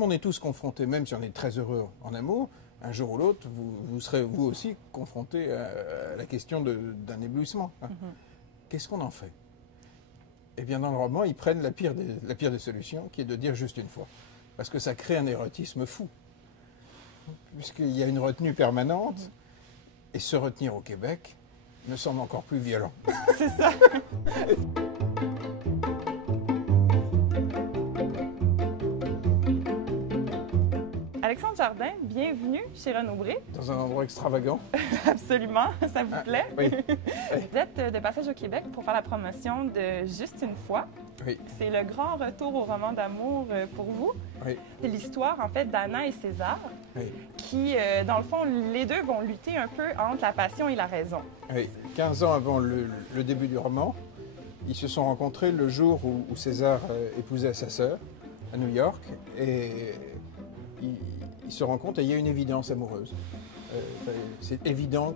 comme on est tous confrontés, même si on est très heureux en amour, un jour ou l'autre, vous serez vous aussi confrontés à la question d'un éblouissement. Hein. Qu'est-ce qu'on en fait? Eh bien, dans le roman, ils prennent la pire des solutions, qui est de dire juste une fois. Parce que ça crée un érotisme fou. Puisqu'il y a une retenue permanente, et se retenir au Québec me semble encore plus violent. C'est ça. Alexandre Jardin, bienvenue chez Renaud Bré. Dans un endroit extravagant. Absolument, ça vous plaît? Oui. Vous êtes de passage au Québec pour faire la promotion de Juste une fois. Oui. C'est le grand retour au roman d'amour pour vous. Oui. C'est l'histoire, en fait, d'Anna et César, Oui. qui, dans le fond, les deux vont lutter un peu entre la passion et la raison. Oui. 15 ans avant le début du roman, ils se sont rencontrés le jour où César épousait sa sœur, à New York, et ils se rencontrent et il y a une évidence amoureuse. C'est évident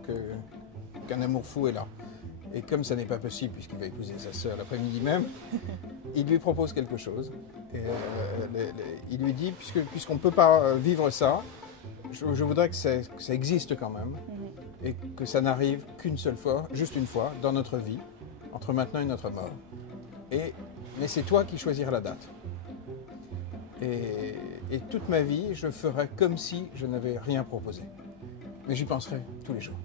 qu'un amour fou est là. Et comme ça n'est pas possible, puisqu'il va épouser sa sœur l'après-midi même, il lui propose quelque chose. Et, il lui dit, puisqu'on ne peut pas vivre ça, je voudrais que ça existe quand même, et que ça n'arrive qu'une seule fois, juste une fois, dans notre vie, entre maintenant et notre mort. Mais c'est toi qui choisiras la date. Et toute ma vie, je ferai comme si je n'avais rien proposé. Mais j'y penserai tous les jours.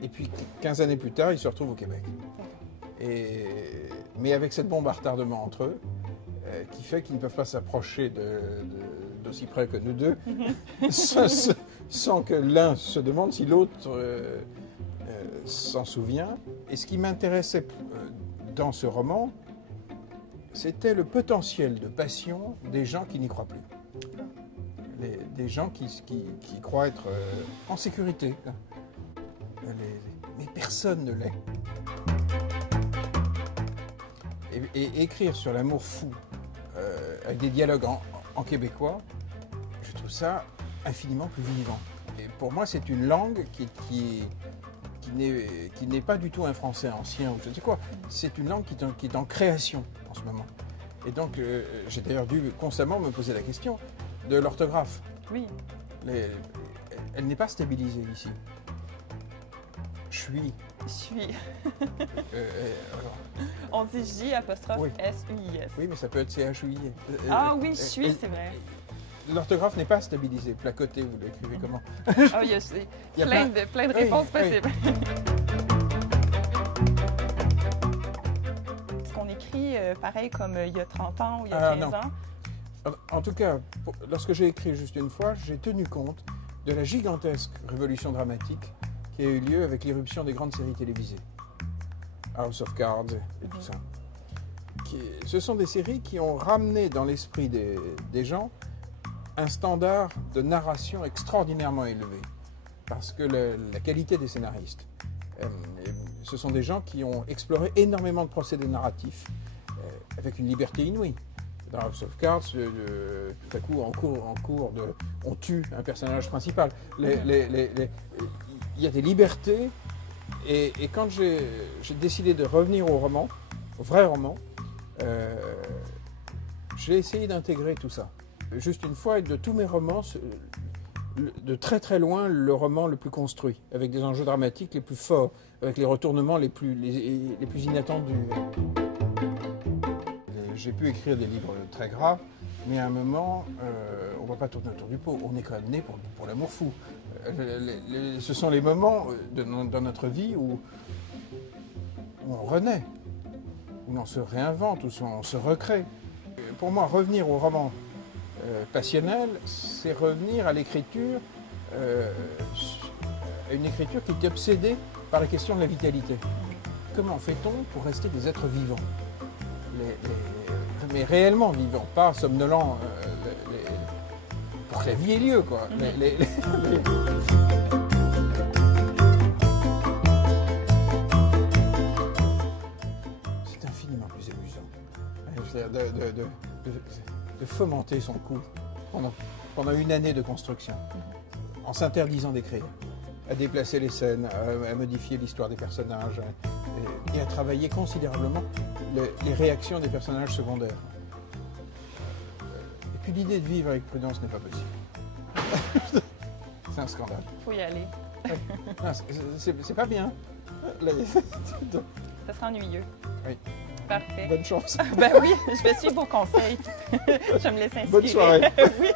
Et puis, 15 années plus tard, ils se retrouvent au Québec. Mais avec cette bombe à retardement entre eux, qui fait qu'ils ne peuvent pas s'approcher d'aussi près que nous deux, sans que l'un se demande si l'autre s'en souvient. Et ce qui m'intéressait dans ce roman, c'était le potentiel de passion des gens qui n'y croient plus. Des gens qui croient être en sécurité. Mais personne ne l'est. Et écrire sur l'amour fou, avec des dialogues en québécois, je trouve ça infiniment plus vivant. Et pour moi, c'est une langue qui n'est pas du tout un français ancien ou je ne sais quoi. C'est une langue qui est en création en ce moment. Et donc, j'ai d'ailleurs dû constamment me poser la question de l'orthographe. Oui. Elle n'est pas stabilisée ici. Je suis. On dit J apostrophe Oui. S-U-I-S. Oui, mais ça peut être C-H-U-I. Ah oui, je suis, c'est vrai. L'orthographe n'est pas stabilisée. Placoté, vous l'écrivez comment? Oh, il y a plein de réponses possibles. Est-ce qu'on écrit pareil comme il y a 30 ans ou il y a 15 ans? En tout cas, lorsque j'ai écrit Juste une fois, j'ai tenu compte de la gigantesque révolution dramatique qui a eu lieu avec l'irruption des grandes séries télévisées. House of Cards et tout ça. Ce sont des séries qui ont ramené dans l'esprit des gens un standard de narration extraordinairement élevé. Parce que la qualité des scénaristes. Ce sont des gens qui ont exploré énormément de procédés narratifs avec une liberté inouïe. Dans House of Cards, tout à coup, en cours on tue un personnage principal. Il y a des libertés, et quand j'ai décidé de revenir au roman, au vrai roman, j'ai essayé d'intégrer tout ça. Juste une fois, de tous mes romans, de très très loin, le roman le plus construit, avec des enjeux dramatiques les plus forts, avec les retournements les plus inattendus. J'ai pu écrire des livres très graves, mais à un moment, on ne va pas tourner autour du pot. On est quand même né pour l'amour fou. Ce sont les moments dans notre vie où on renaît, où l'on se réinvente, où on se recrée. Pour moi, revenir au roman passionnel, c'est revenir à l'écriture, une écriture qui est obsédée par la question de la vitalité. Comment fait-on pour rester des êtres vivants? Mais réellement vivants, pas somnolents, pour que la vie ait lieu, quoi. C'est infiniment plus amusant de fomenter son coup pendant une année de construction, en s'interdisant d'écrire, à déplacer les scènes, à modifier l'histoire des personnages, et à travailler considérablement les réactions des personnages secondaires. Et que l'idée de vivre avec prudence n'est pas possible. C'est un scandale. Il faut y aller. C'est pas bien. Ça sera ennuyeux. Oui. Parfait. Bonne chance. Ben oui, je vais suivre vos conseils. Je vais me laisse inspirer. Bonne soirée. Oui.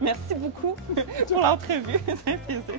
Merci beaucoup pour l'entrevue. C'est un plaisir.